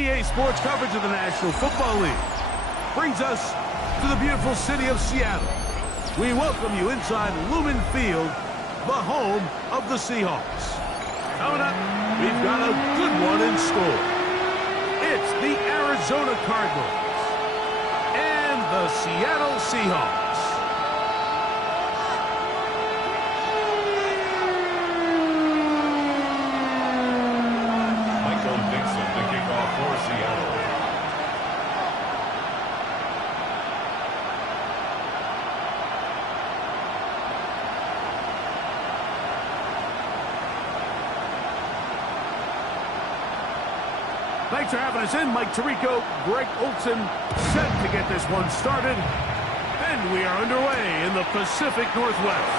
EA Sports coverage of the National Football League brings us to the beautiful city of Seattle. We welcome you inside Lumen Field, the home of the Seahawks. Coming up, we've got a good one in store. It's the Arizona Cardinals and the Seattle Seahawks. Thanks for having us in. Mike Tirico, Greg Olson, set to get this one started. And we are underway in the Pacific Northwest.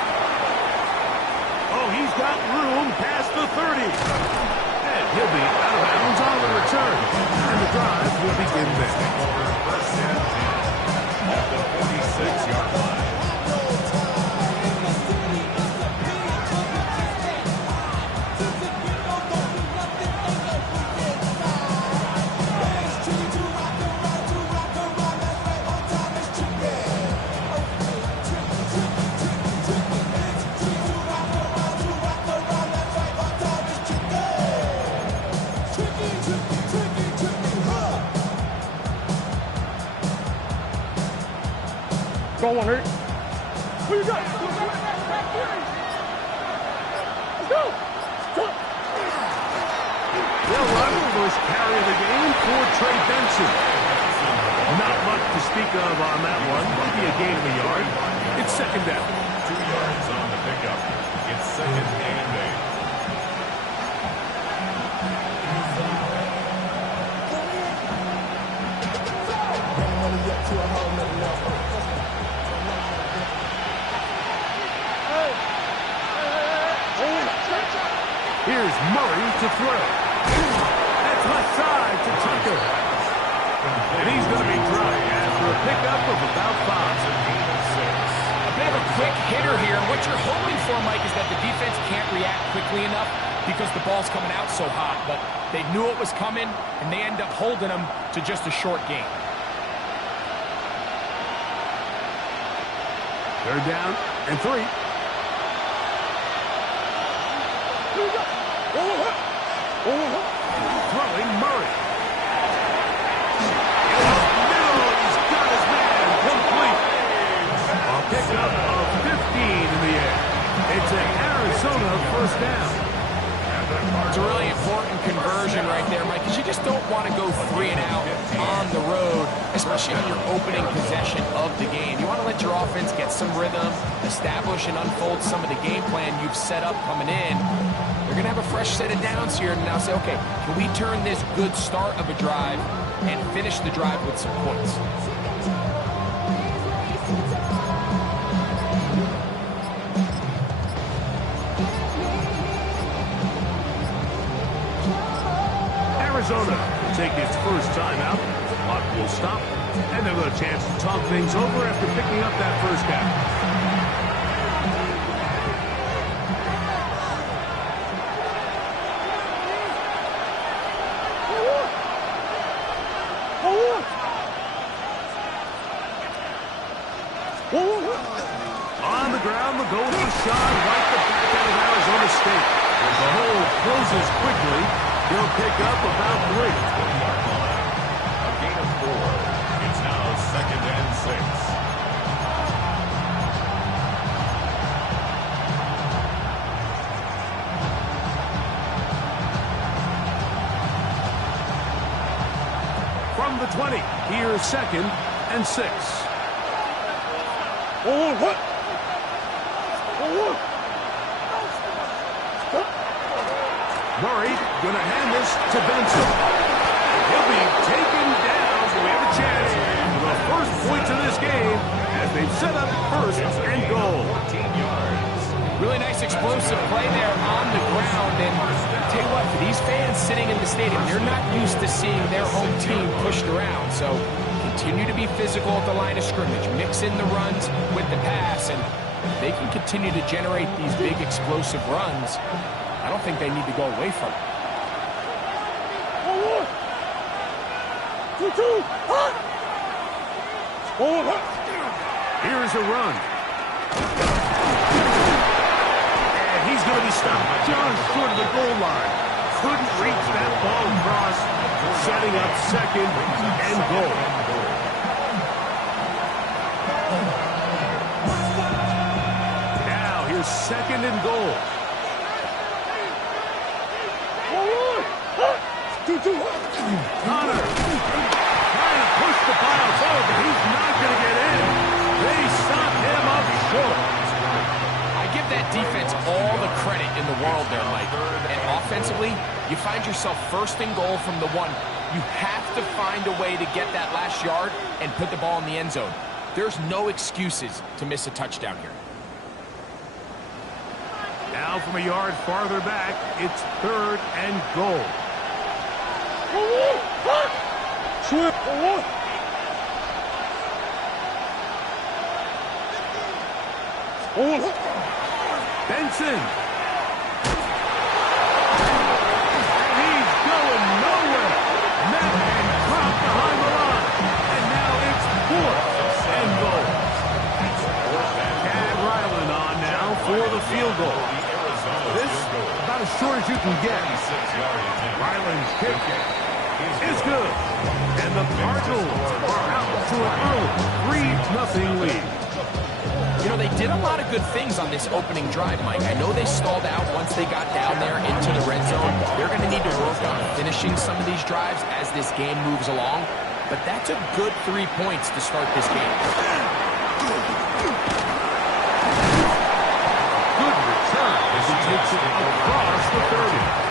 Oh, he's got room past the 30. And he'll be out of bounds on the return. And the drive will begin there. At the 46-yard line. Go on, hurt. Who you got? Let's go. They'll run first carry of the game for Trey Benson. Not much to speak of on that one. Maybe a gain of a yard. It's second down. 2 yards on the pickup. It's second and 8. Here's Murray to throw. That's left side to Tucker. And he's going to be dry after a pickup of about 5. A bit of a quick hitter here. What you're hoping for, Mike, is that the defense can't react quickly enough because the ball's coming out so hot. But they knew it was coming, and they end up holding them to just a short gain. Third down and 3. Throwing Murray. In the middle, he's got his man complete. A pickup of 15 in the air. It's an Arizona first down. It's a really important conversion right there, Mike, because you just don't want to go 3 and out on the road, especially on your opening possession of the game. You want to let your offense get some rhythm, establish and unfold some of the game plan you've set up coming in. They're going to have a fresh set of downs here and now say, okay, can we turn this good start of a drive and finish the drive with some points? Arizona will take its first time out. The clock will stop, and they'll have a chance to talk things over after picking up that first down. On the ground, the goal is shot right the back out of Arizona State. The hole closes quickly. He'll pick up about 3. A gain of 4. It's now second and 6. From the 20, here's second and 6. Murray going to hand this to Benson. He'll be taken down, so we have a chance for the first points of this game as they've set up first and goal. 14 yards. Really nice explosive play there on the ground. And I'll tell you what, for these fans sitting in the stadium, they're not used to seeing their home team pushed around. So continue to be physical at the line of scrimmage. Mix in the runs with the pass. And if they can continue to generate these big explosive runs, I don't think they need to go away from it. Here's a run. And he's going to be stopped just short of the goal line. Couldn't reach that ball across, setting up second and goal. Now here's second and goal. Connor trying to push the pile forward, but he's not going to get in. They stop him up short. I give that defense all the credit in the world there, Mike. And offensively, you find yourself first and goal from the 1. You have to find a way to get that last yard and put the ball in the end zone. There's no excuses to miss a touchdown here. Now from a yard farther back, it's third and goal. Benson. And he's going nowhere. Madden dropped behind the line. And now it's fourth and goal. Chad Ryland on now for the field goal. This about as short as you can get. Ryland's kick is good. And the Cardinals are out to an early 3-0 lead. You know, they did a lot of good things on this opening drive, Mike. I know they stalled out once they got down there into the red zone. They're going to need to work on finishing some of these drives as this game moves along. But that's a good 3 points to start this game. Good return as he takes it across the 30.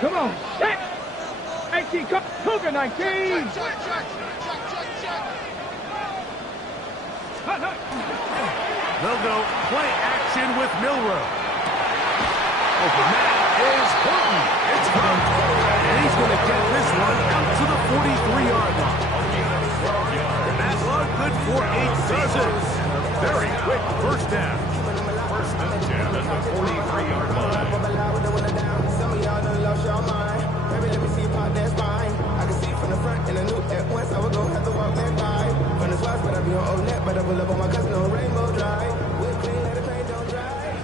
Come on, set! 18, Cougar 19! They'll go play action with Milrow. Open man is Horton. It's Hunt. And he's going to get this one out to the 43-yard line. And that one good for 8 dozen. Very quick first down. First and 10 at the 43-yard line. Y'all mind. Baby, let me see you pop that spine. I can see from the front and I knew at once I was gonna have to walk that by. From the spots, but I be on old net, but I pull up on my cousin on Rainbow Drive. We're clean, let the paint don't dry.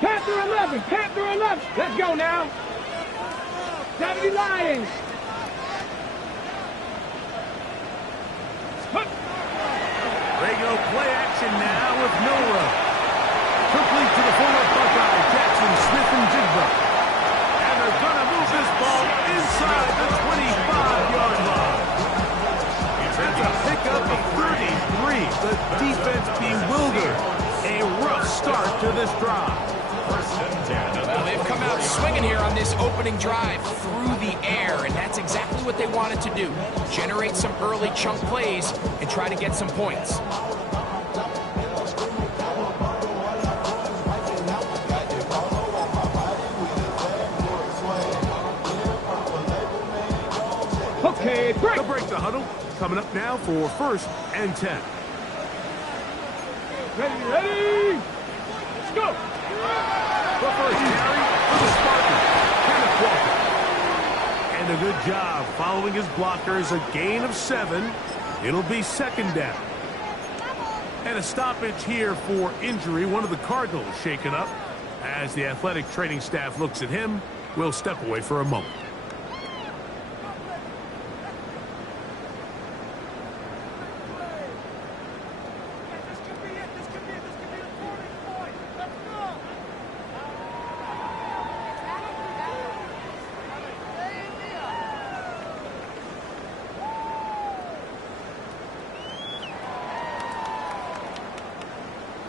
Panther 11, Panther 11. Let's go now. 70 Lions. They go play action now with Milrow. Quickly to the former Buckeye, Jackson, Smith, and Jigba. And they're going to move this ball inside the 25-yard line. That's a pickup of 33. The defense bewildered. A rough start to this drive. Well, they've come out swinging here on this opening drive through the air, and that's exactly what they wanted to do. Generate some early chunk plays and try to get some points. Okay, break. They'll break the huddle. Coming up now for first and 10. Ready? Let's go. The first carry for the Spartans, Kenneth Walker. And a good job following his blockers, a gain of 7. It'll be second down. And a stoppage here for injury. One of the Cardinals shaken up. As the athletic training staff looks at him, we'll step away for a moment.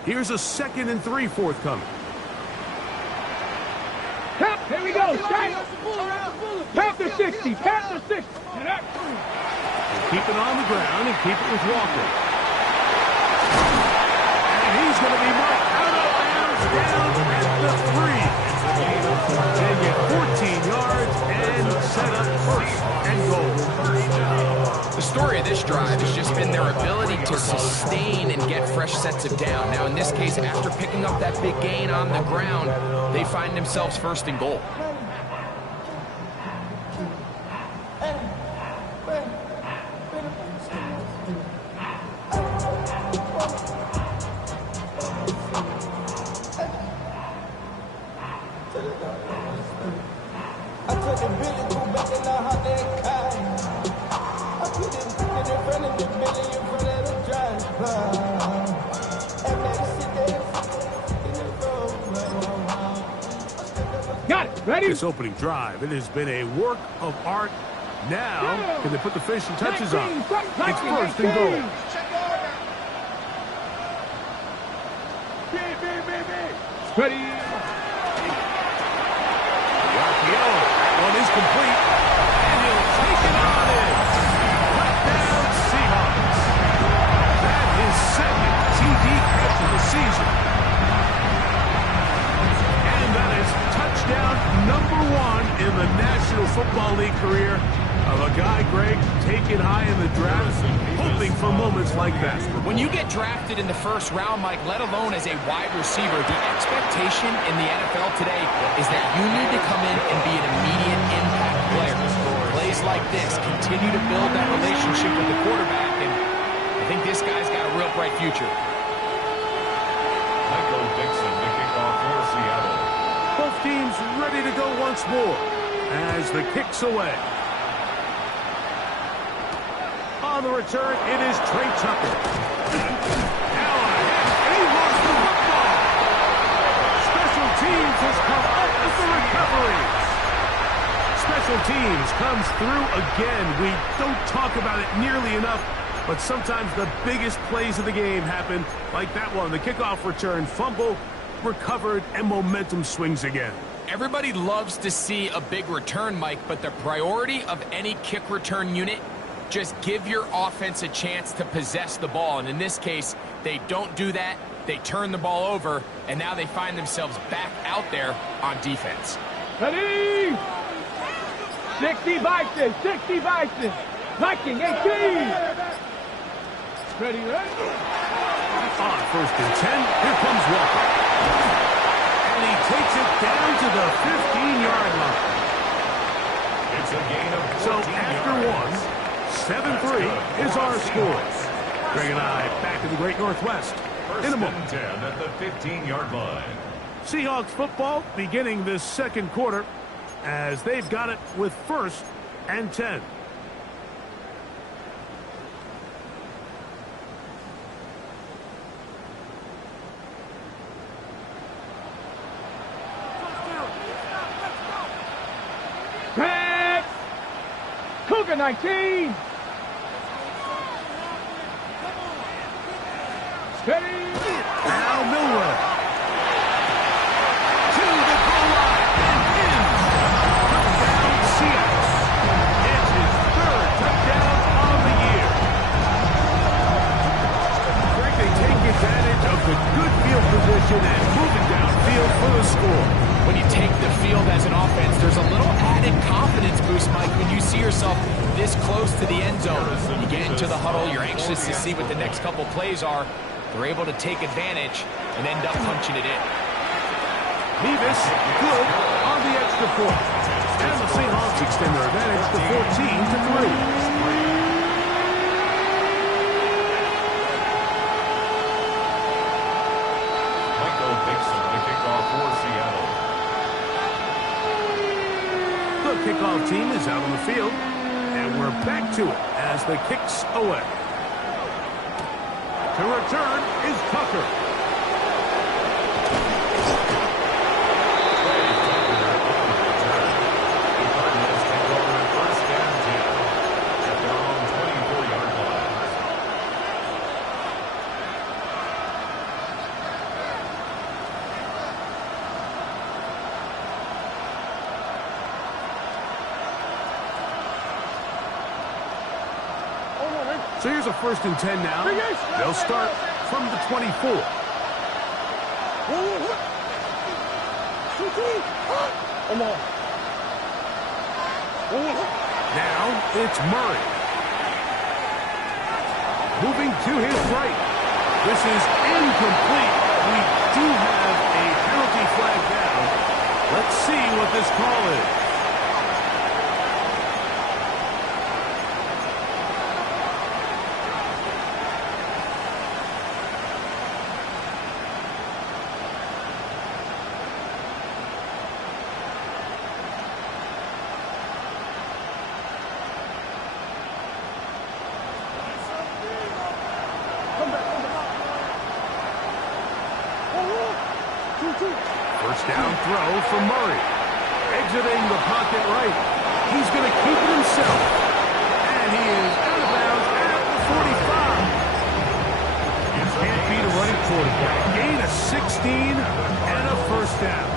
Here's a 2nd and 3 forthcoming. Here we go. Panther 60. Panther 60. Keep it on the ground and keep it with Walker. And he's going to be marked out of bounds down at the 3. They get 14 yards and set up first and goal. The story of this drive has just been their ability to sustain and get fresh sets of down. Now, in this case, after picking up that big gain on the ground, they find themselves first and goal. Got it. Ready? This opening drive, it has been a work of art. Now, can they put the finishing touches on? It's first and goal. Ready? The RPO, one is complete, and he'll take it on in. Touchdown, Seahawks. That is second TD catch of the season. And that is touchdown number 1 in the National Football League career of a guy, Greg, taken high in the draft, hoping for moments like that. When you get drafted in the first round, Mike, let alone as a wide receiver, the expectation in the NFL today is that you need to come in and be an immediate impact player. Plays like this continue to build that relationship with the quarterback, and I think this guy's got a real bright future. Michael Dixon to kick off for Seattle. Both teams ready to go once more as the kick's away. On the return, it is Trey Tucker. Now ahead, and he lost the football. Special teams has come up with the recovery. Special teams comes through again. We don't talk about it nearly enough, but sometimes the biggest plays of the game happen like that one. The kickoff return, fumble, recovered, and momentum swings again. Everybody loves to see a big return, Mike, but the priority of any kick return unit, just give your offense a chance to possess the ball. And in this case, they don't do that. They turn the ball over, and now they find themselves back out there on defense. Ready? 60 Vikings, 60 Vikings. Viking 18. Ready? On first and 10, here comes Walker. And he takes it down to the 15-yard line. It's a gain of 14 So after yards. 1, 7-3 is our score. Greg and I back in the Great Northwest First in a and moment. 10 at the 15-yard line. Seahawks football beginning this second quarter as they've got it with first and 10. Set. Cougar 19. Ready? Now Milrow. To the goal line and in. Touchdown Seahawks. It's his third touchdown on the year. Greg, they take advantage of the good field position and moving downfield for the score. When you take the field as an offense, there's a little added confidence boost, Mike, when you see yourself this close to the end zone. You get into the huddle, you're anxious to see what the next couple plays are. They're able to take advantage and end up punching it in. Nevis, good on the extra point. And the Seahawks extend their advantage to 14-3. Michael Dixon to kick off for Seattle. The kickoff team is out on the field, and we're back to it as the kick's away. To return is Tucker. The Cardinals take over at first and 10 at their own 24-yard line. So here's a first and 10 now. They'll start from the 24. Now it's Murray. Moving to his right. This is incomplete. We do have a penalty flag down. Let's see what this call is. First down throw for Murray. Exiting the pocket right. He's going to keep it himself. And he is out of bounds at the 45. You can't beat a running quarterback. Gain of 16 and a first down.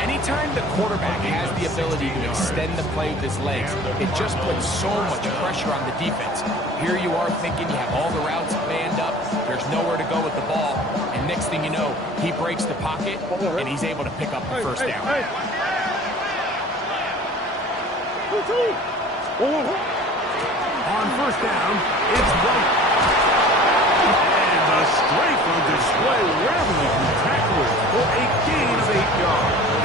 Anytime the quarterback has the ability to extend the play with his legs, it just puts so much pressure on the defense. Here you are thinking you have all the routes manned up, there's nowhere to go with the ball, and next thing you know, he breaks the pocket, and he's able to pick up the first down. On first down, it's White. And the strength on display rather than tacklers for a gain of 8 yards.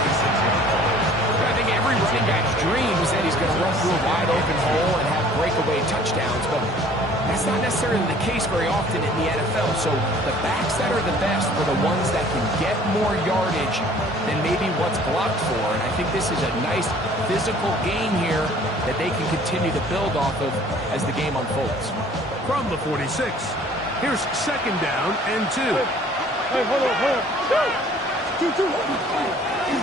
I think every running back dreams that he's going to run through a wide open hole and have breakaway touchdowns, but that's not necessarily the case very often in the NFL. So the backs that are the best are the ones that can get more yardage than maybe what's blocked for. And I think this is a nice physical game here that they can continue to build off of as the game unfolds. From the 46, here's second down and 2.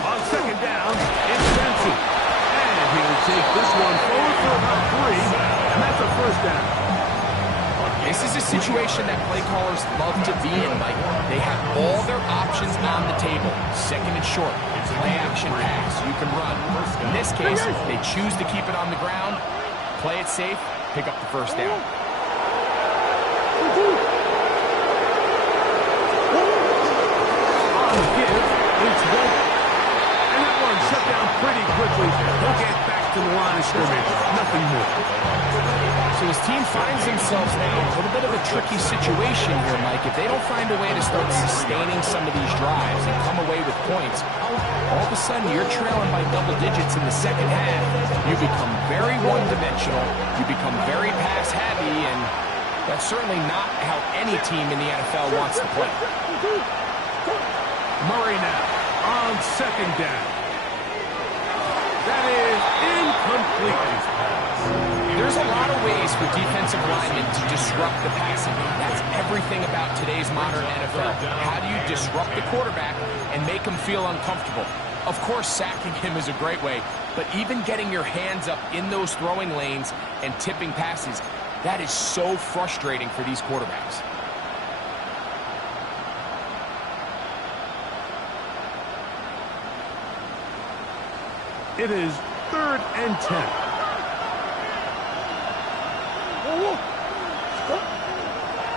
On second down, it's Benson. And he'll take this one forward for about 3, and that's a first down. This is a situation that play callers love to be in, Mike. They have all their options on the table. Second and short, play action pass, you can run. In this case, they choose to keep it on the ground, play it safe, pick up the first down. On the give, it's White. And that one shut down pretty quickly. They'll get back to the line of scrimmage. Nothing more. So his team finds themselves now in a little bit of a tricky situation here, Mike. If they don't find a way to start sustaining some of these drives and come away with points, all of a sudden you're trailing by double digits in the second half. You become very one-dimensional. You become very pass-heavy, and that's certainly not how any team in the NFL wants to play. Murray now on second down. That is incomplete. There's a lot of ways for defensive linemen to disrupt the passing game. That's everything about today's modern NFL. How do you disrupt the quarterback and make him feel uncomfortable? Of course, sacking him is a great way, but even getting your hands up in those throwing lanes and tipping passes, that is so frustrating for these quarterbacks. It is 3rd and 10.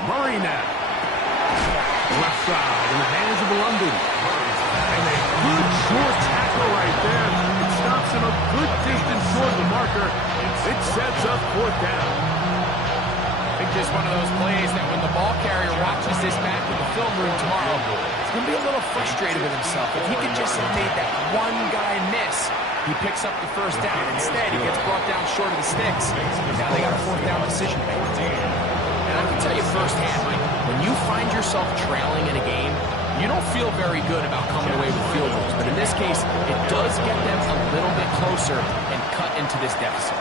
Murray now. Left side in the hands of London. And a good short tackle right there. It stops him a good distance short of the marker. It sets up 4th down. I think just one of those plays that when the ball carrier watches this back in the film room tomorrow, he's going to be a little frustrated with himself. If he could just have made that one guy miss, he picks up the first down. Instead, he gets brought down short of the sticks. Now they got a 4th down decision to make. And I can tell you firsthand, Mike, when you find yourself trailing in a game, you don't feel very good about coming away with field goals. But in this case, it does get them a little bit closer and cut into this deficit.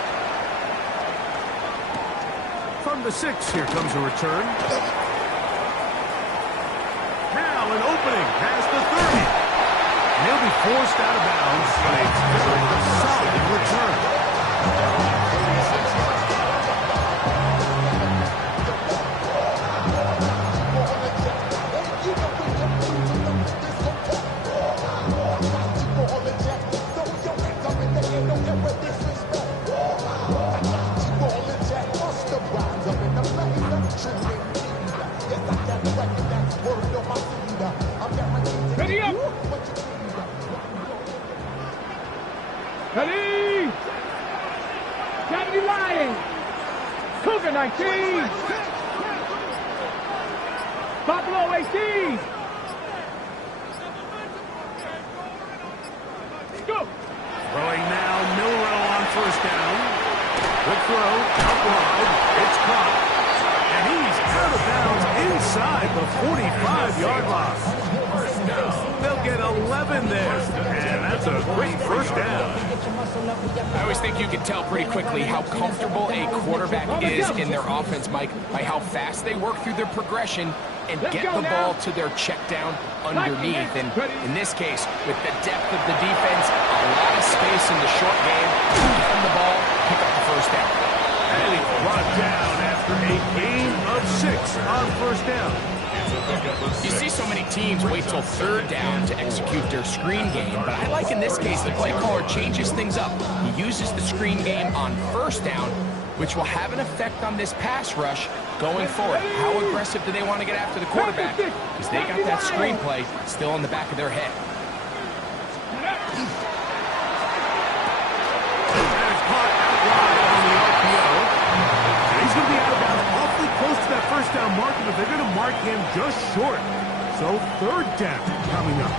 From the 6, here comes a return. Now an opening past the 30. And he'll be forced out of bounds on a very solid return. Yes, I got the record that's word on my finger. I'm Ready? Gotta be lying. Cougar 19. Buffalo 18. Go. Throwing now, Milrow on first down. Quick throw, out wide. It's caught. And he's out of bounds inside the 45-yard line. They'll get 11 there. And that's a great first down. I always think you can tell pretty quickly how comfortable a quarterback is in their offense, Mike, by how fast they work through their progression and get the ball to their check down underneath. And in this case, with the depth of the defense, a lot of space in the short game, run the ball, pick up the first down. And he's brought down after a gain of 6 on first down. You see so many teams wait till third down to execute their screen game, but I like in this case the play caller changes things up. He uses the screen game on first down, which will have an effect on this pass rush going forward. How aggressive do they want to get after the quarterback? Because they got that screen play still in the back of their head. He's going to be out of bounds awfully close to that first down marker, but they're going to mark him just short. So third down coming up.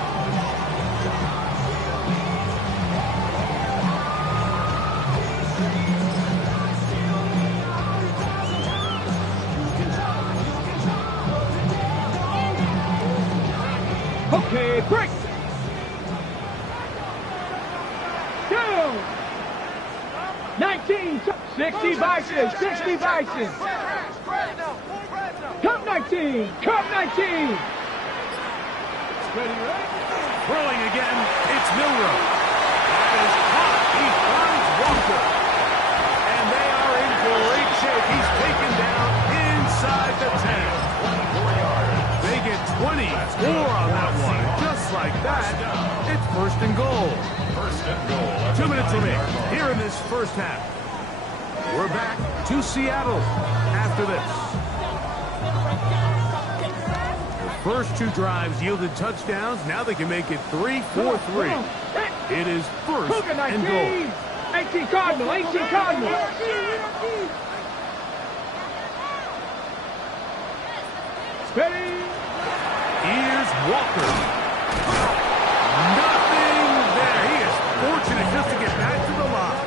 Okay, break. Go. 19, 60 Bison, 60 Bison. Come 19, come 19. Throwing again, it's Milrow. That is caught. He finds Walker. And they are in great shape. He's taken down inside the 10. They get 24 on that one. Just like that, it's first and goal. 2 minutes remaining here in this first half. We're back to Seattle after this. The first 2 drives yielded touchdowns. Now they can make it 3-4-3. It is first and goal. 18 Cardinals, 18 Cardinals. Ready? Here's Walker. Nothing there. He is fortunate just to get back to the line.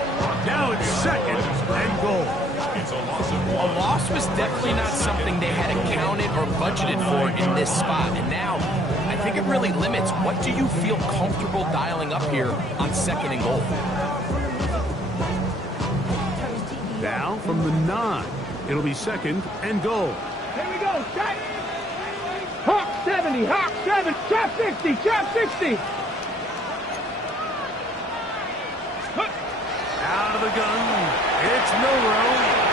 Now it's second and goal. A loss was definitely not something they had accounted or budgeted for in this spot. And now, I think it really limits what do you feel comfortable dialing up here on second and goal. Now from the 9. It'll be second and goal. Here we go. Shot. Hawk 70, Hawk 7, trap 60, trap 60. Out of the gun, it's Milrow.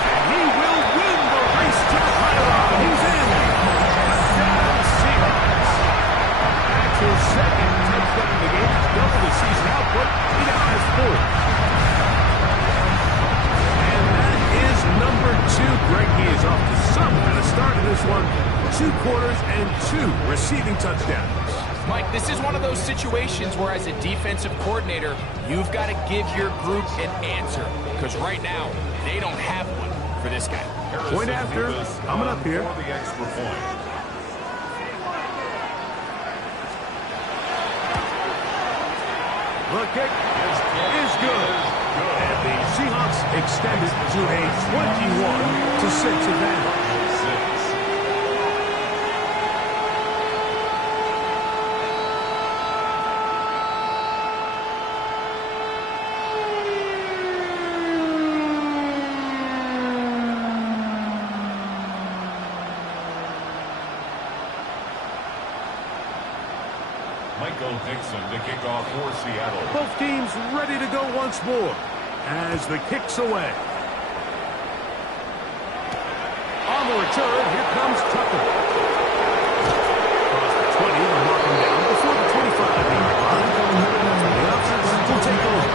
And he will win the race to the pylon. He's in. Touchdown, Seahawks. That's his second touchdown of the game. It's double the season output. He now has 4. And that is number 2. Greg, he is off to some kind of start in this one. 2 quarters and 2 receiving touchdowns. Mike, this is one of those situations where as a defensive coordinator, you've got to give your group an answer. Because right now, they don't have one for this guy. Point after, coming up here. For the extra point. The kick is good. And the Seahawks extend it to a 21-6 advantage. Dixon to kick off for Seattle. Both teams ready to go once more as the kick's away. On the return, here comes Tucker. Across the 20, they'll mark him down before the 25-yard line. The offense will take over.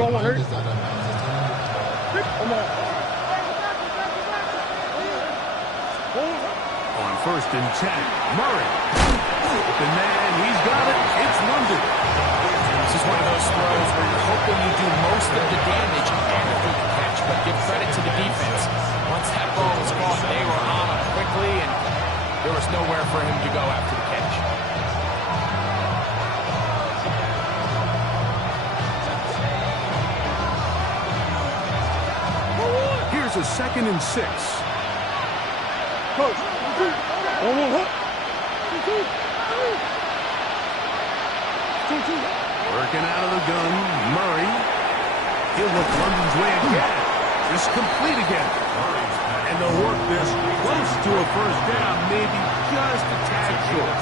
Come on, hurt. Come on. On 1st and 10, Murray. The man, he's got it. It's London. This is one of those throws where you're hoping you do most of the damage after the catch, but give credit to the defense. Once that ball was caught, they were on him quickly, and there was nowhere for him to go after the catch. Here's a 2nd and 6. Coach. Working out of the gun, Murray. He'll look London's way again. Just complete again. And they'll work this close to a 1st down, maybe just a tad short.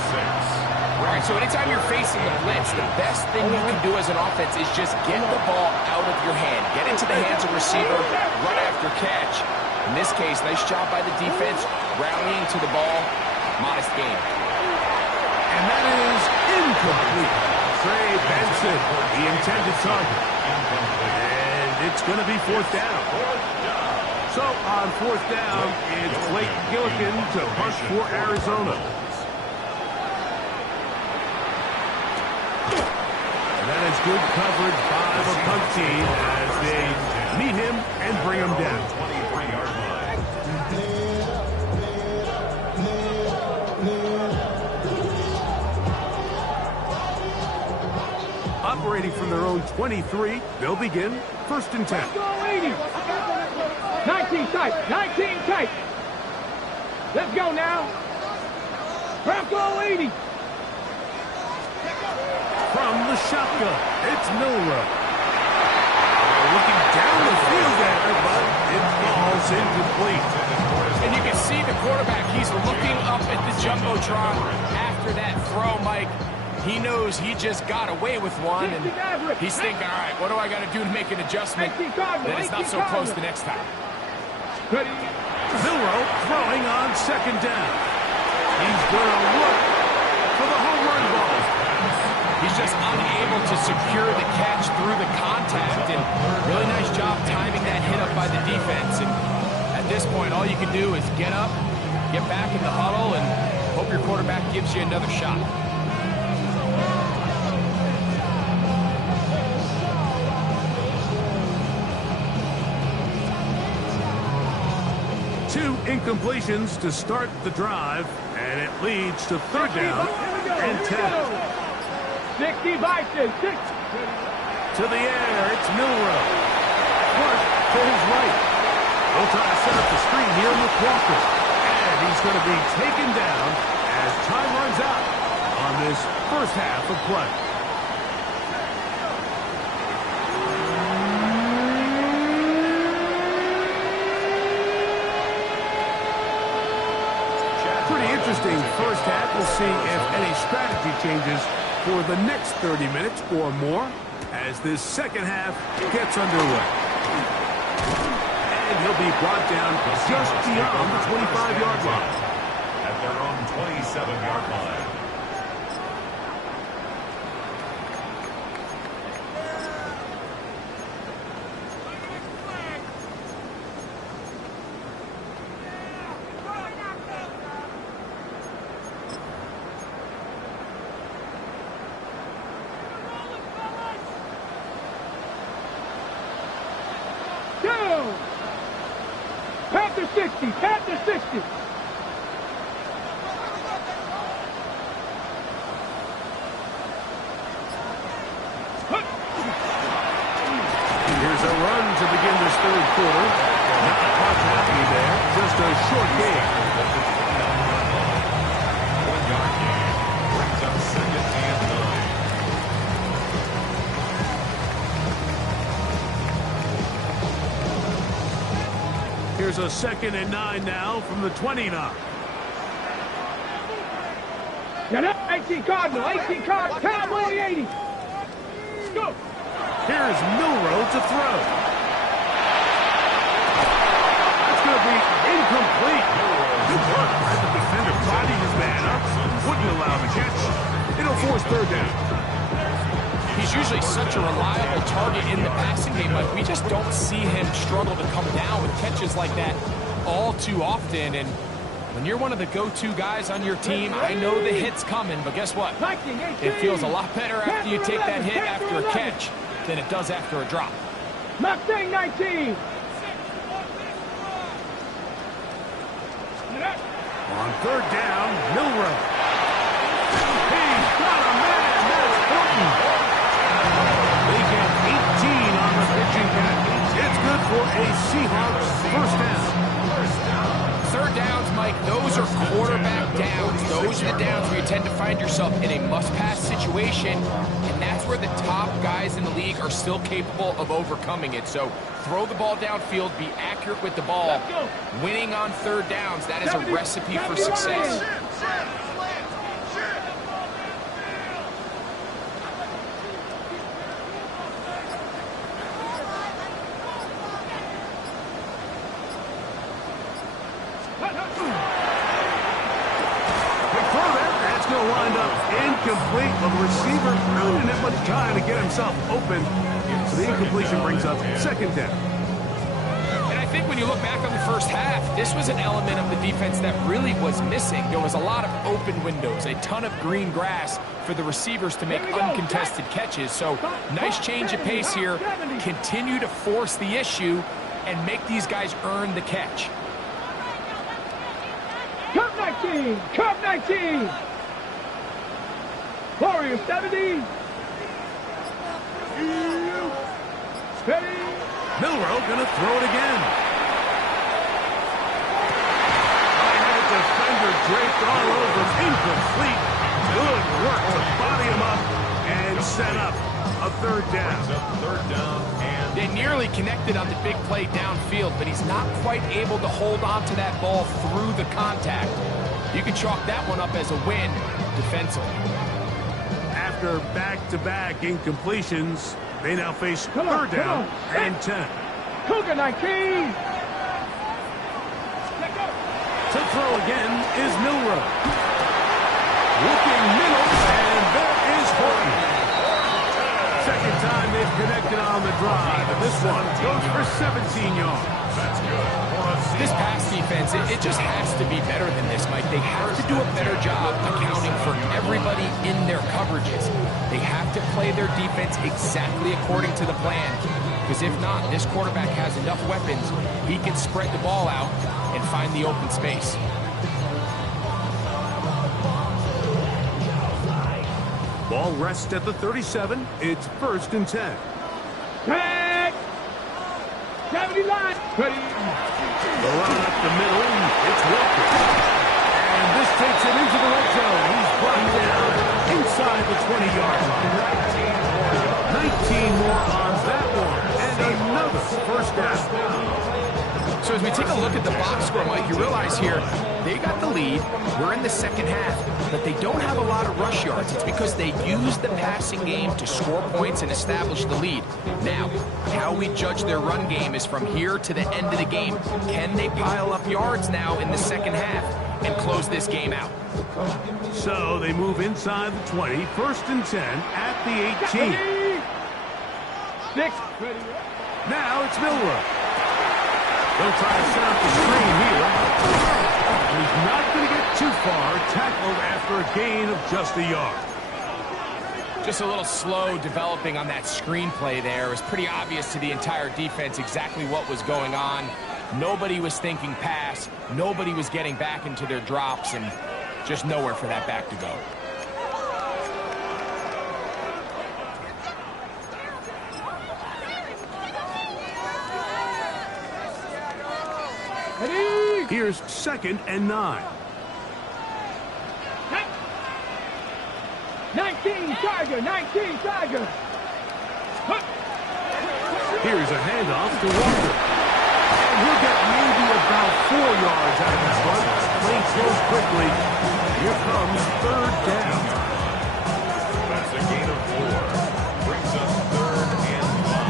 All right, so anytime you're facing a blitz, the best thing you can do as an offense is just get the ball out of your hand. Get into the hands of receiver, run after catch. In this case, nice job by the defense, rallying to the ball. Modest gain. And that is incomplete. Trey Benson, the intended target. And it's going to be 4th down. So on 4th down, it's Blake Gillikin to punt for Arizona. And that is good coverage by the punt team as they meet him and bring him down. 23-yard line. Operating from their own 23, they'll begin 1st and 10. Go 80. 19 tight. 19 tight. Let's go now. Bronco 80. From the shotgun, it's Milrow. Looking down the field there, but it falls incomplete. And you can see the quarterback, he's looking up at the Jumbotron after that throw, Mike. He knows he just got away with one, and he's thinking, all right, what do I got to do to make an adjustment that it's not so close the next time? Milrow throwing on 2nd down. He's going to look for the home run ball. He's just unable to secure the catch through the contact, and really nice job timing that hit up by the defense. And at this point, all you can do is get up, get back in the huddle, and hope your quarterback gives you another shot. Two incompletions to start the drive, and it leads to 3rd down and 10. 60 Vikings. 6. To the air, it's Milrow. Clark to his right. They'll try to set up the screen here with Walker. And he's going to be taken down as time runs out on this 1st half of play. Pretty interesting 1st half. We'll see if any strategy changes for the next 30 minutes or more as this 2nd half gets underway. And he'll be brought down just beyond the 25-yard line. At their own 27-yard line. Panther 60. Panther 60. Here's a run to begin this 3rd quarter. Not much happening there. Just a short game. 1-yard gain. Brings up 2nd and 9. Here's a 2nd and 9 now from the 29. Get up. 18 Cardinal. 18 Cardinal. Cowboy 80. Go. Here's Milrow to throw. That's going to be incomplete. Good work. As the defender bodied his man up, wouldn't allow the catch. It'll force 3rd down. He's usually such a reliable target in the passing game, but we just don't see him struggle to come down with catches like that all too often. And when you're one of the go-to guys on your team, I know the hit's coming, but guess what? It feels a lot better after you take that hit after a catch than it does after a drop. Mustang 19. On third down, Milrow. He's got a man. That's Horton. They get 18 on the pitching catch. It's good for a Seahawks first down. Third downs, Mike, those are quarterback downs. Those are the downs where you tend to find yourself in a must-pass situation, and that's where the top guys in the league are still capable of overcoming it. So throw the ball downfield, be accurate with the ball. Winning on third downs, that is a recipe for success. Incomplete, but the receiver really didn't have much time to get himself open. So the incompletion brings up second down. And I think when you look back on the first half, this was an element of the defense that really was missing. There was a lot of open windows, a ton of green grass for the receivers to make uncontested catches. So nice change of pace here. Continue to force the issue and make these guys earn the catch. Cup 19. Cup 19. Warrior 70. Steady. Milrow gonna throw it again. I had a defender draped all over him. Incomplete. Good work to body him up and set up a third down. Third down and They nearly connected on the big play downfield, but he's not quite able to hold on to that ball through the contact. You can chalk that one up as a win defensively. After back-to-back incompletions, they now face third down and 10. Cougar 19. To throw again is Milrow. Looking middle, and there is Horton. Second time they've connected on the drive, and this one goes for 17 yards. that's good. This pass defense, it just has to be better than this, Mike. They have to do a better job accounting for everybody in their coverages. They have to play their defense exactly according to the plan. Because if not, this quarterback has enough weapons. He can spread the ball out and find the open space. Ball rests at the 37. It's first and 10. Tag. 70 line. Ready. The run up the middle. It's Walker. And this takes it into the red zone. He's brought down inside the 20-yard line. 19 more on that one. And another first down. So as we take a look at the box score, Mike, you realize here, they got the lead. We're in the second half, but they don't have a lot of rush yards. It's because they use the passing game to score points and establish the lead. Now, how we judge their run game is from here to the end of the game. Can they pile up yards now in the second half and close this game out? So they move inside the 20, first and 10 at the 18. 6. Ready. Now it's Milrow. They'll try to set up the screen here. He's not going to get too far, tackled after a gain of just a yard. Just a little slow developing on that screenplay there. It was pretty obvious to the entire defense exactly what was going on. Nobody was thinking pass. Nobody was getting back into their drops, and just nowhere for that back to go. Here's second and 9. 19 Tiger. 19 Tiger. Here's a handoff to Walker. And he'll get maybe about 4 yards out of this one. Play goes quickly. Here comes third down. That's a gain of 4. Brings us third and 5.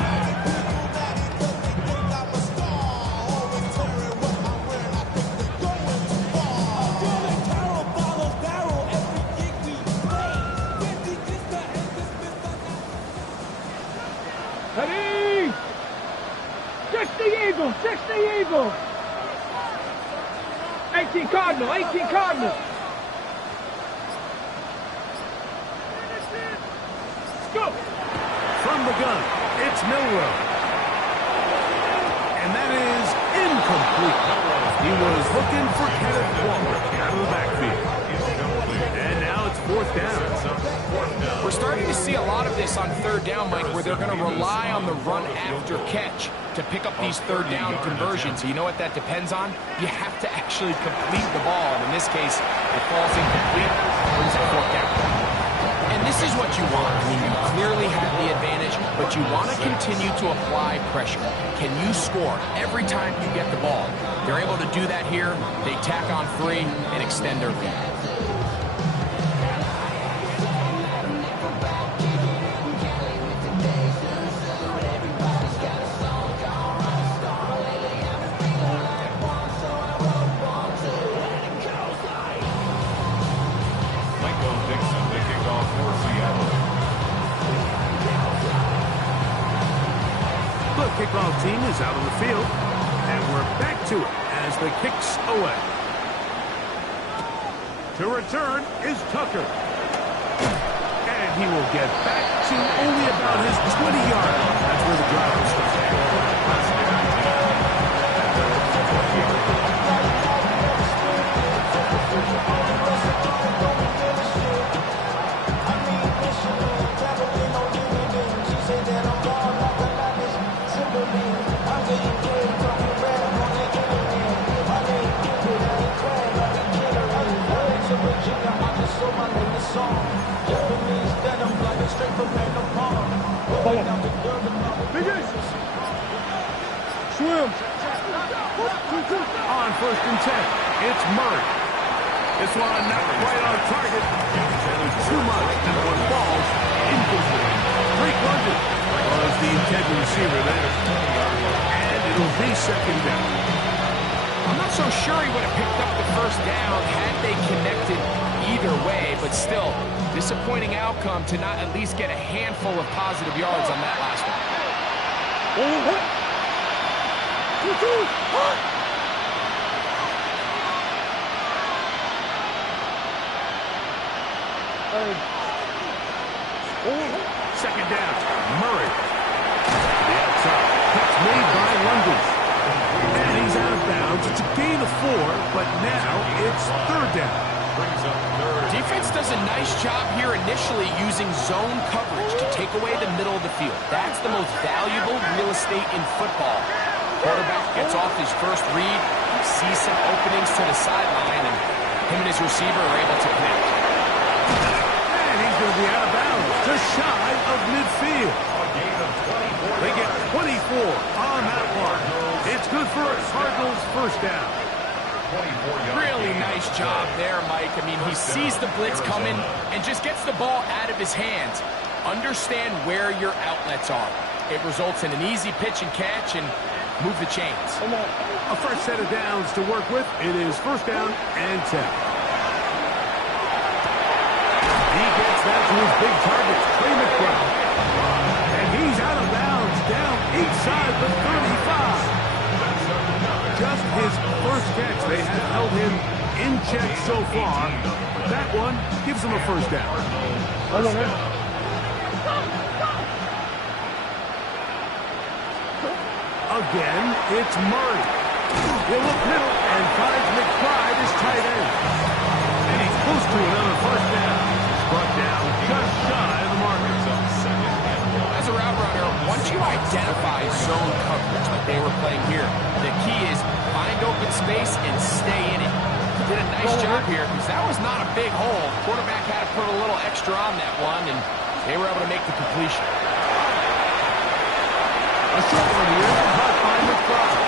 Ready? 60 Eagle, 60 Eagle. 18 Cardinal, 18 Cardinal. Go. From the gun, it's Milrow. And that is incomplete. He was looking for Kenneth Walker out of the backfield. And now it's fourth down. We're starting to see a lot of this on third down, Mike, where they're going to rely on the run after catch to pick up these third down conversions. You know what that depends on? You have to actually complete the ball. And in this case, it falls incomplete, brings it fourth down. And this is what you want. I mean, you clearly have the advantage, but you want to continue to apply pressure. Can you score every time you get the ball? They're able to do that here. They tack on 3 and extend their lead. Kickoff team is out on the field, and we're back to it as the kick's away. To return is Tucker. And he will get back to only about his 20-yard line. That's where the drive will start. Swim. On 1st and 10, it's Murray. This one not quite on target. Too much, and the one falls incomplete. Great London was the intended receiver there. And it'll be second down. I'm not so sure he would have picked up the first down had they connected either way, but still, disappointing outcome to not at least get a handful of positive yards on that last one. Second down, Murray. The outside, catch made by London. And he's out of bounds. It's a gain of 4, but now it's third down. Defense does a nice job here initially using zone coverage to take away the middle of the field. That's the most valuable real estate in football. Quarterback gets off his first read, sees some openings to the sideline, and him and his receiver are able to connect. And he's going to be out of bounds, just shy of midfield. They get 24 on that one. It's good for a Cardinals first down. Really nice job there, Mike. I mean, he sees the blitz coming and just gets the ball out of his hands. Understand where your outlets are. It results in an easy pitch and catch and move the chains. A fresh set of downs to work with. It is first down and 10. He gets that to his big target, Trey McBride. And he's out of bounds, down inside the 35. Just his first catch. They have held him in check so far. That one gives him a first down. Again, it's Murray. He'll look middle and finds McBride as tight end. And he's close to another first down. Brought down just shy of the marker. As a route runner, once you identify zone coverage like they were playing here, the key is find open space and stay in it. Did a nice job here because that was not a big hole. Quarterback had to put a little extra on that one, and they were able to make the completion. A short one here, caught by McBride.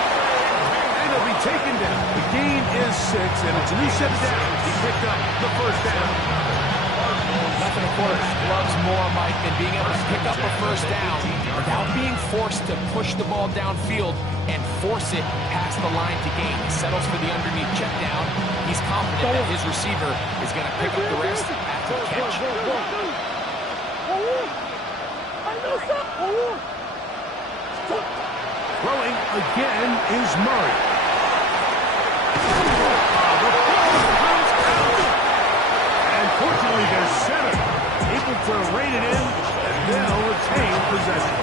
And he'll be taken down. The gain is 6, and it's a new set of downs. He picked up the first down. Nothing, of course, loves more, Mike, than being able to pick up a first down without being forced to push the ball downfield and force it past the line to gain. He settles for the underneath check down. He's confident that his receiver is going to pick up the rest after the catch. Throwing again is Murray. The ball comes out. And fortunately, their center able to rein it in, and they'll retain possession.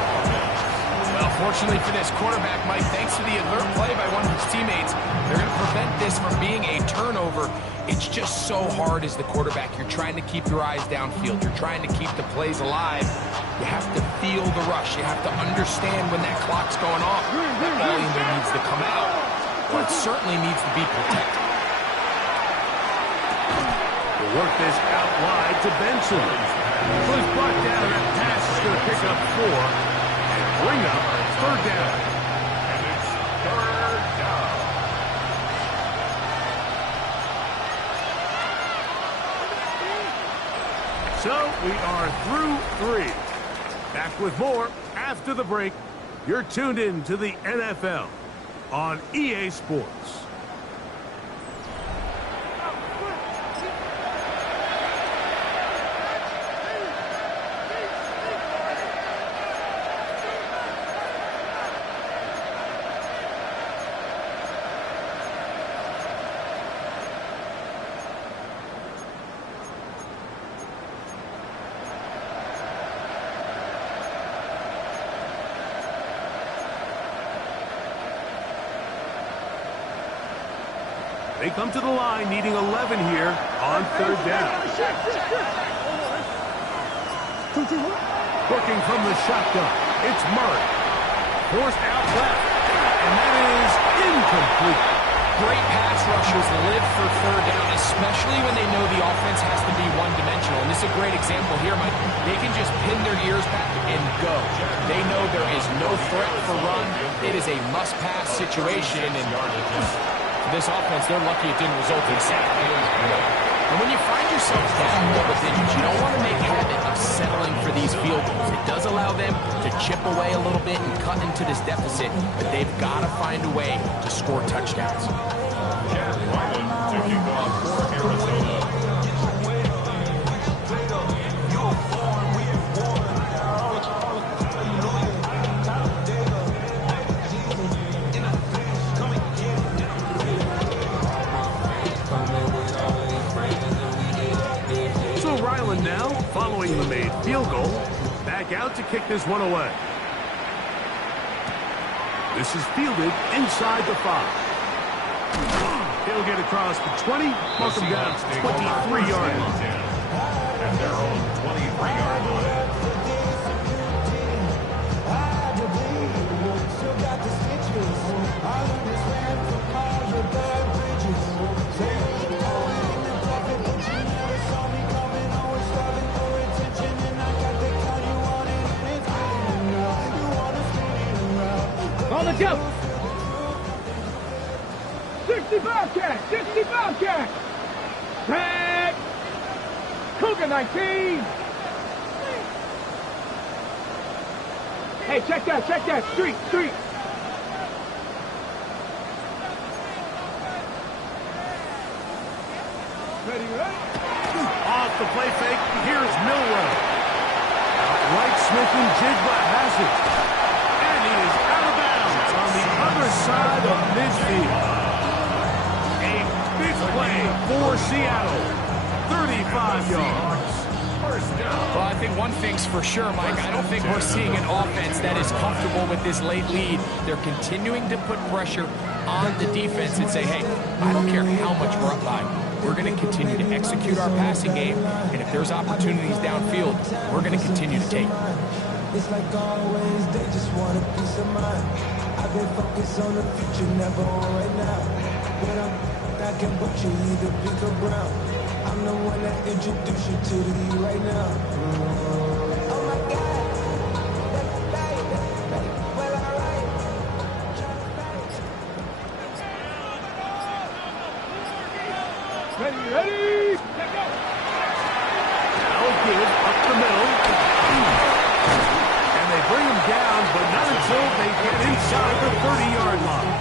Well, fortunately for this quarterback, Mike, thanks to the alert play by one of his teammates, they're going to prevent this from being a turnover. It's just so hard as the quarterback. You're trying to keep your eyes downfield. You're trying to keep the plays alive. You have to feel the rush. You have to understand when that clock's going off. That ball either needs to come out, or it certainly needs to be protected. We'll work this out wide to Benson. So he's brought down, and that pass is going to pick up 4 and bring up third down. And it's third down. So we are through 3. Back with more after the break. You're tuned in to the NFL on EA Sports. They come to the line needing 11 here on third down. Working from the shotgun, it's Murray. Forced out left, and that is incomplete. Great pass rushers live for third down, especially when they know the offense has to be one-dimensional. And this is a great example here, Mike. They can just pin their ears back and go. They know there is no threat for run. It is a must-pass situation, and this offense, they're lucky it didn't result in a sack. And when you find yourself down double digits, you don't want to make a habit of settling for these field goals. It does allow them to chip away a little bit and cut into this deficit, but they've got to find a way to score touchdowns. Jack Ryland to kick off for Arizona. Now, following the made field goal, back out to kick this one away. This is fielded inside the 5. He'll get across the 20, mark him down to 23-yard line. And they're on 23-yard line. On the jump. 65 catch. 65 catch. Tag. Cougar 19. Hey, check that. Check that. Street. Ready? Off the play fake, here's Milrow. Right Smith and Jigba has it. And he is out of bounds on the other side of midfield. A big play for Seattle. 35 yards. Well, I think one thing's for sure, Mike. I don't think we're seeing an offense that is comfortable with this late lead. They're continuing to put pressure on the defense and say, hey, I don't care how much we're up by. We're going to continue to execute our passing game, and if there's opportunities downfield, we're going to continue to take. It's like always, they just want a peace of mind. I've been focused on the future, never on right now. When I'm back and but you either big or brown. I'm the one that introduced you to the E right now. Oh my God, well alright. Ready? Now give up the middle. And they bring him down, but not until they get inside the 30-yard line.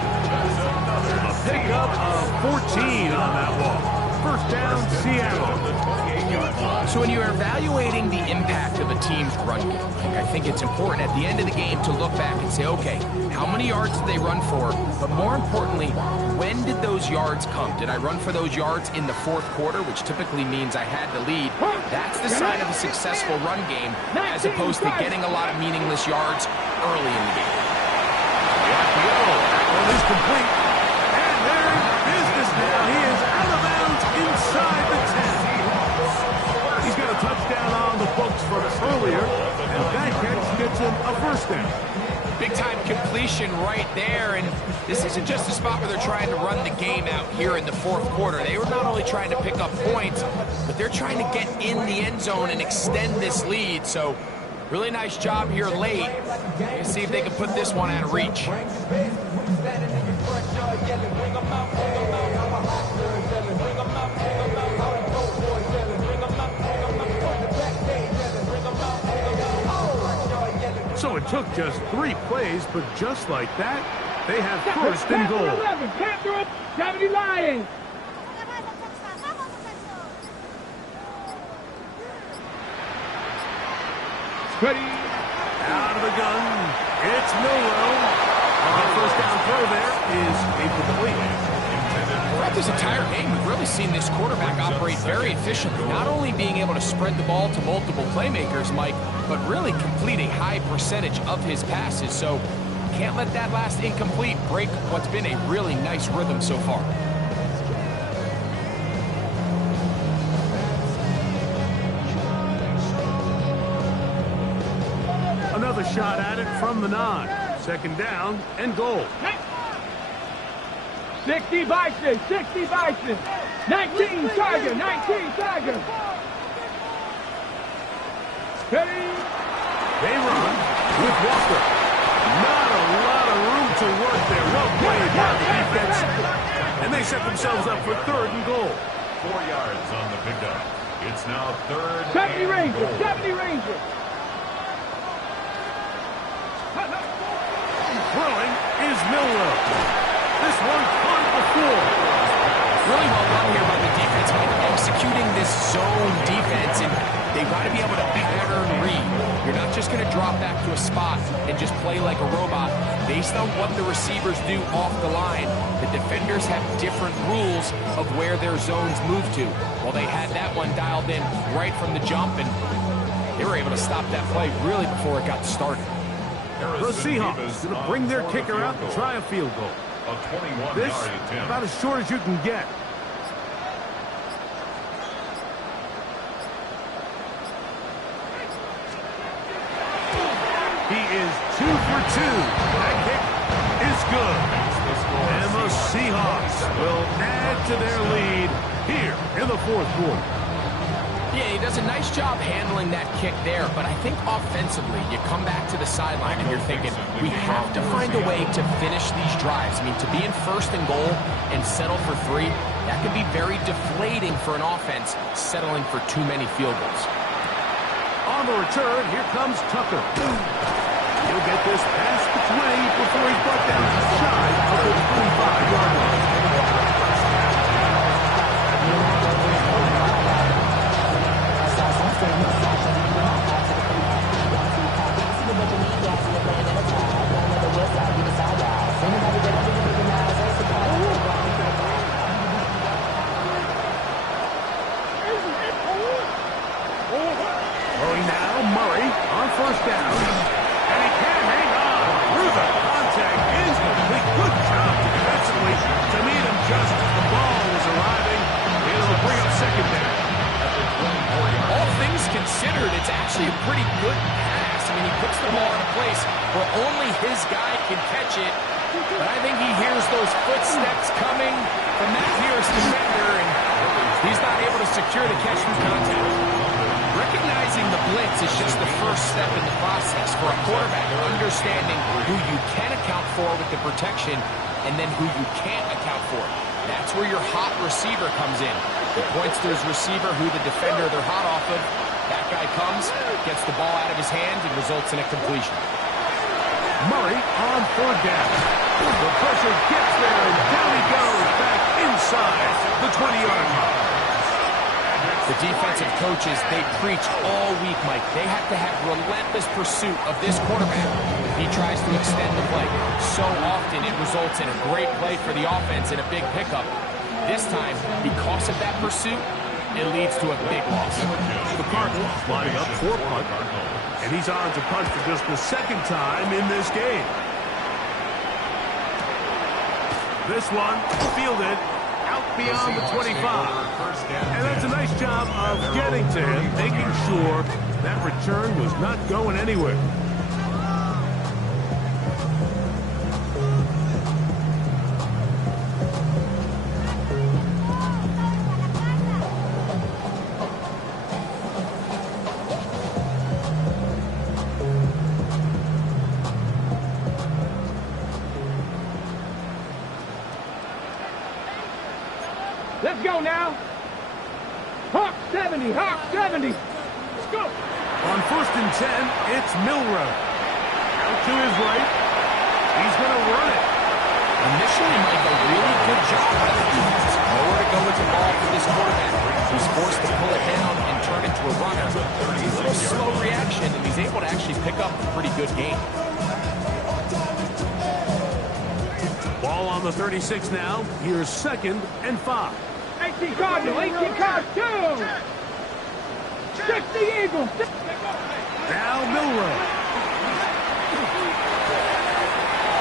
A pickup of 14 on that walk. First down, Seattle. So So when you're evaluating the impact of a team's run game, I think it's important at the end of the game to look back and say, okay, how many yards did they run for? But more importantly, when did those yards come? Did I run for those yards in the fourth quarter, which typically means I had the lead? That's the sign of a successful run game, as opposed to getting a lot of meaningless yards early in the game. That one is complete. And they're in business now. He is out of bounds inside the 10. He's got a touchdown on the books from earlier, and that catch gets him a first down. Big-time completion right there, and this isn't just a spot where they're trying to run the game out here in the fourth quarter. They were not only trying to pick up points, but they're trying to get in the end zone and extend this lead. So really nice job here late. Let's see if they can put this one out of reach. So it took just 3 plays, but just like that, they have first and goal. 11, Panther, 70 Lions. Ready. Out of the gun, it's Milrow. First down throw there is incomplete. Throughout this entire game, we've really seen this quarterback operate very efficiently, not only being able to spread the ball to multiple playmakers, Mike, but really complete a high percentage of his passes. So can't let that last incomplete break what's been a really nice rhythm so far. Another shot at it from the 9. Second down and goal. 60 Bison, 60 Bison. 19 Tiger, 19 Tiger. Ready. They run with Walker. Not a lot of room to work there. Well played by the defense. And they set themselves up for third and goal. 4 yards on the pickup. It's now third 70 and Rangers, goal. 70 Rangers. Throwing is Milrow. This one caught before. Really well done here by the defense, executing this zone defense, and they've got to be able to pattern read. You're not just going to drop back to a spot and just play like a robot. Based on what the receivers do off the line, the defenders have different rules of where their zones move to. Well, they had that one dialed in right from the jump, and they were able to stop that play really before it got started. The Seahawks going to bring their kicker out and try a field goal. A 21-yard This attempt. about as short as you can get. He is 2 for 2. That kick is good. And the Seahawks will add to their lead here in the fourth quarter. Yeah, he does a nice job handling that kick there, but I think offensively, you come back to the sideline and you're thinking, we have to find a way to finish these drives. I mean, to be in first and goal and settle for 3, that could be very deflating for an offense settling for too many field goals. On the return, here comes Tucker. He'll get this past the 20 before he's brought down shy of the 25-yard line. Throwing now, Murray on first down. And he can hang on through the contact. Incomplete. Good job defensively to meet him just as the ball was arriving. It'll bring up second down. All things considered, it's actually a pretty good pass. I mean, he puts the ball in a place where only his guy can catch it. But I think he hears those footsteps coming from that nearest defender, and he's not able to secure the catch through contact. Recognizing the blitz is just the first step in the process for a quarterback, understanding who you can account for with the protection and then who you can't account for. That's where your hot receiver comes in. He points to his receiver, who the defender they're hot off of. That guy comes, gets the ball out of his hand, and results in a completion. Murray on third down. The pressure gets there, and down he goes back inside the 20-yard line. The defensive coaches, they preach all week, Mike. They have to have relentless pursuit of this quarterback if he tries to extend the play. So often it results in a great play for the offense and a big pickup. This time, because of that pursuit, it leads to a big loss. The Cardinals lining up for punt, and he's on to punt for just the second time in this game. This one fielded out beyond the 25. And that's a nice job of getting to him, making sure that return was not going anywhere. Let's go now. Hawk 70, Hawk 70. Let's go. On 1st and 10, it's Milrow. Out to his right. He's going to run it. Initially, Mike, a really good job by the defense. Nowhere to go with the ball for this quarterback. He's forced to pull it down and turn it to a runner. He's a little slow reaction, and he's able to actually pick up a pretty good game. Ball on the 36 now. Here's 2nd and 5. 18 Cardinals, 18 Cardinals, 60 Eagles. Now Milrow.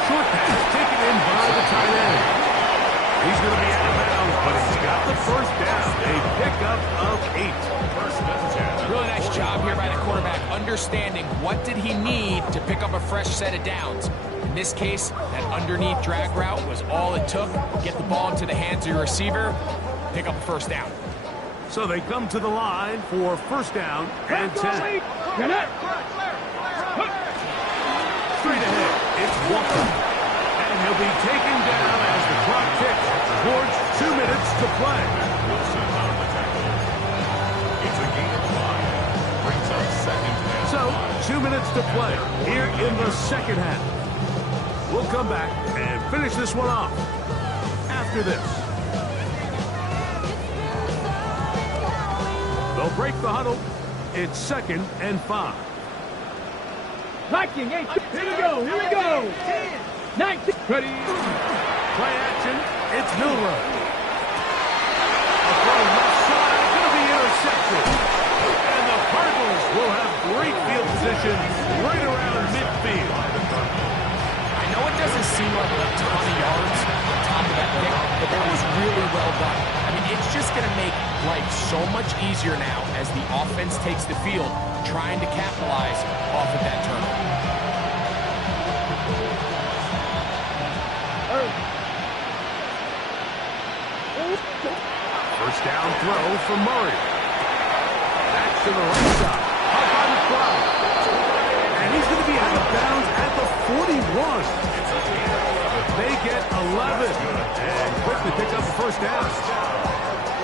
Short pass taken in by the tight end. He's going to be out of bounds, but he's got the first down. A pickup of 8. Really nice job here by the quarterback, understanding what did he need to pick up a fresh set of downs. In this case, that underneath drag route was all it took. Get the ball into the hands of your receiver, pick up a first down. So they come to the line for 1st down and 10. Straight ahead, it's Walker. And he'll be taken down as the clock ticks towards 2 minutes to play. Wilson on the tackle. It's a gain of 5. Brings up 2nd and 5. So 2 minutes to play here in the second half. We'll come back and finish this one off after this. They'll break the huddle. It's 2nd and 5. Viking, 8. Here we go, here we go. 19. Ready. Play action. It's Milrow. A throw left side, going to be intercepted. And the Cardinals will have great field position right around midfield. I know it doesn't seem like a ton of yards on top of that pick, but that was really well done. I mean, it's just going to make life so much easier now as the offense takes the field, trying to capitalize off of that turnover. First down throw for Murray. Back to the right side. Up on the fly. And he's going to be out of bounds at the 41. They get 11 and quickly pick up the first down.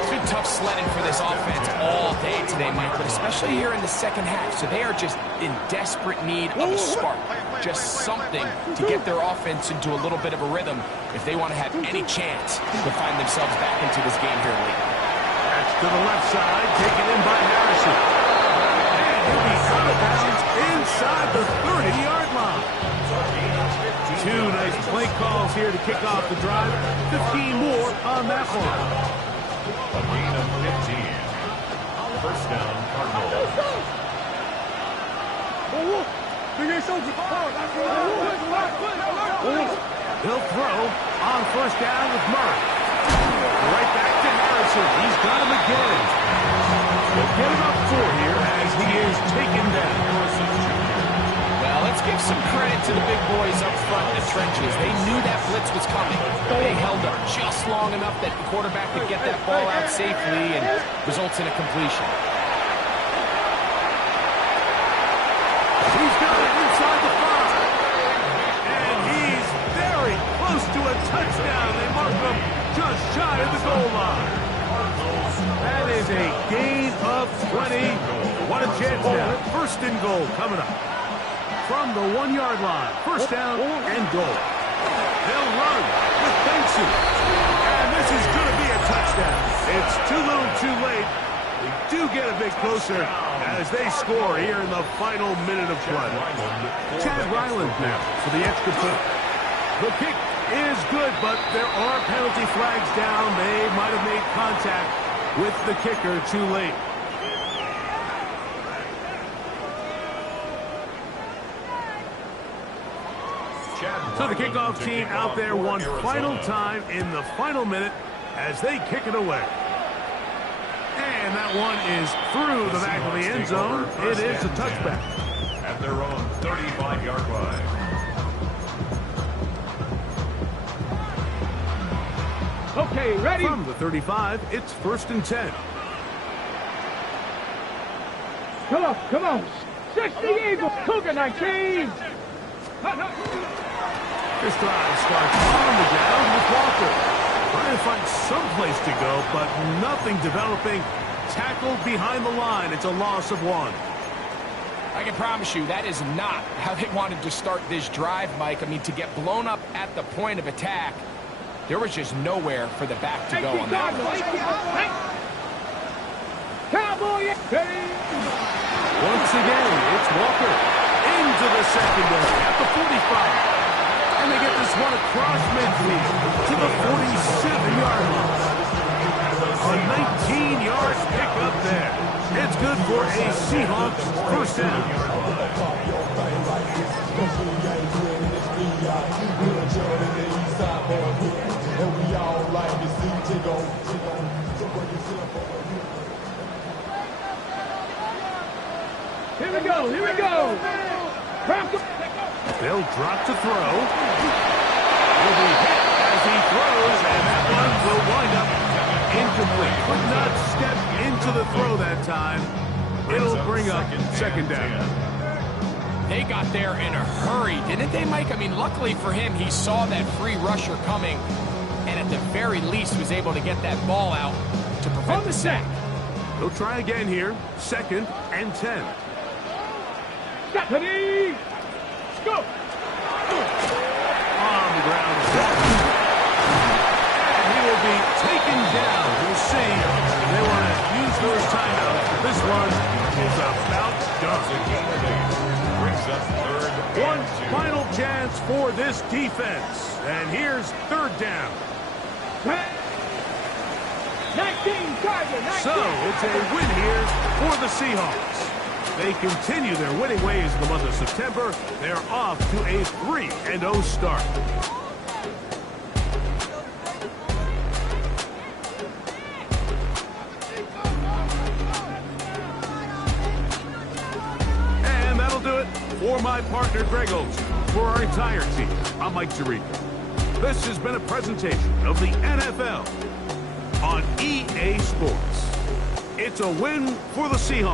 It's been tough sledding for this offense all day today, Mike, but especially here in the second half. So they are just in desperate need of a spark, just something to get their offense into a little bit of a rhythm if they want to have any chance to find themselves back into this game here late. That's to the left side, taken in by Harrison. And he'll be out of bounds inside the 30-yard line. 2 nice play calls here to kick off the drive. 15 more on that one. A gain of 15. First down, Cardinals. He'll throw on 1st down with Murray. Right back to Harrison. He's got him again. We'll get him up 4 here as he is taken down. Well, let's give some credit to the big boys up front in the trenches. They knew that blitz was coming. They held up just long enough that the quarterback could get that ball out safely and results in a completion. He's got it inside the 5. And he's very close to a touchdown. They mark him just shy of the goal line. That is a gain of 20. What a chance now. 1st and goal coming up. From the 1-yard line. First down and goal. They'll run with Benson. And this is going to be a touchdown. It's too little too late. They do get a bit closer as they score here in the final minute of play. Chad Ryland now for the extra point. The kick is good, but there are penalty flags down. They might have made contact with the kicker too late. So the kickoff team out there one final time in the final minute as they kick it away. And that one is through the back of the end zone. It is a touchback. At their own 35-yard line. Okay, ready? From the 35, it's 1st and 10. Come on, come on. 60 Eagles, Cougar 19. This drive starts on the ground with Walker. Trying to find some place to go, but nothing developing. Tackled behind the line. It's a loss of 1. I can promise you that is not how they wanted to start this drive, Mike. I mean, to get blown up at the point of attack, there was just nowhere for the back to go on that one. Cowboy! Once again, it's Walker into the secondary at the 45. And they get this one across midfield to the 47-yard line. A 19-yard pickup there. It's good for a Seahawks first down. Here we go, here we go. They'll drop to throw. Will be hit as he throws, and that one will wind up incomplete. Could not step into the throw that time. It'll bring up 2nd down. They got there in a hurry, didn't they, Mike? I mean, luckily for him, he saw that free rusher coming, and at the very least was able to get that ball out to prevent the sack. They'll try again here. 2nd and 10. Stephanie! Go! On the ground. And he will be taken down. We'll see. They want to use those timeouts, but this one is about done. One final chance for this defense. And here's 3rd down. 19, Charger, 19. So it's a win here for the Seahawks. They continue their winning ways in the month of September. They're off to a 3-0 start. And that'll do it for my partner, Greg Olson. For our entire team, I'm Mike Tirico. This has been a presentation of the NFL on EA Sports. It's a win for the Seahawks.